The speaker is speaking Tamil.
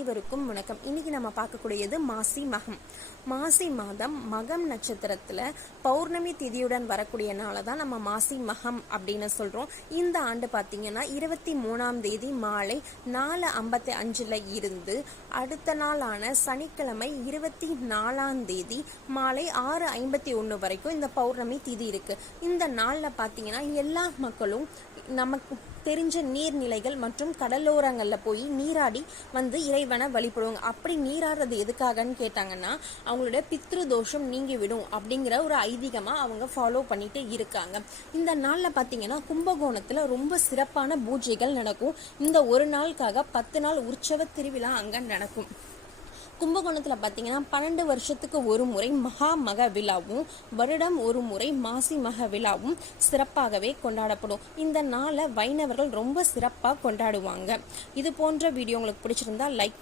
அனைவருக்கும் வணக்கம். இன்னைக்கு நம்ம பார்க்கக்கூடியது மாசி மகம். மாசி மாதம் மகம் நட்சத்திரத்துல பௌர்ணமி திதியுடன் வரக்கூடிய நாளை தான் நம்ம மாசி மகம் அப்படின்னு சொல்றோம். இந்த ஆண்டு பார்த்தீங்கன்னா 23ஆம் தேதி மாலை 4:55 இருந்து அடுத்த நாளான சனிக்கிழமை 24ஆம் தேதி மாலை 6:51 வரைக்கும் இந்த பௌர்ணமி திதி இருக்கு. இந்த நாள்ல பார்த்தீங்கன்னா எல்லா மக்களும் நமக்கு தெரிஞ்ச நீர்நிலைகள் மற்றும் கடலோரங்களில் போய் நீராடி வந்து இறைவனை வழிபடுவாங்க. அப்படி நீராடுறது எதுக்காகன்னு கேட்டாங்கன்னா அவங்களோட பித்ரு தோஷம் நீங்கி விடும் அப்படிங்கிற ஒரு ஐதீகமாக அவங்க ஃபாலோ பண்ணிட்டு இருக்காங்க. இந்த நாளில் பார்த்தீங்கன்னா கும்பகோணத்தில் ரொம்ப சிறப்பான பூஜைகள் நடக்கும். இந்த ஒரு நாளுக்காக 10 நாள் உற்சவ திருவிழா அங்கே நடக்கும். கும்பகோணத்தில் பார்த்தீங்கன்னா 12 வருஷத்துக்கு ஒரு முறை மகா மக விழாவும் வருடம் ஒரு முறை மாசி மக விழாவும் சிறப்பாகவே கொண்டாடப்படும். இந்த நாளை வைணவர்கள் ரொம்ப சிறப்பாக கொண்டாடுவாங்க. இது போன்ற வீடியோ உங்களுக்கு பிடிச்சிருந்தா லைக்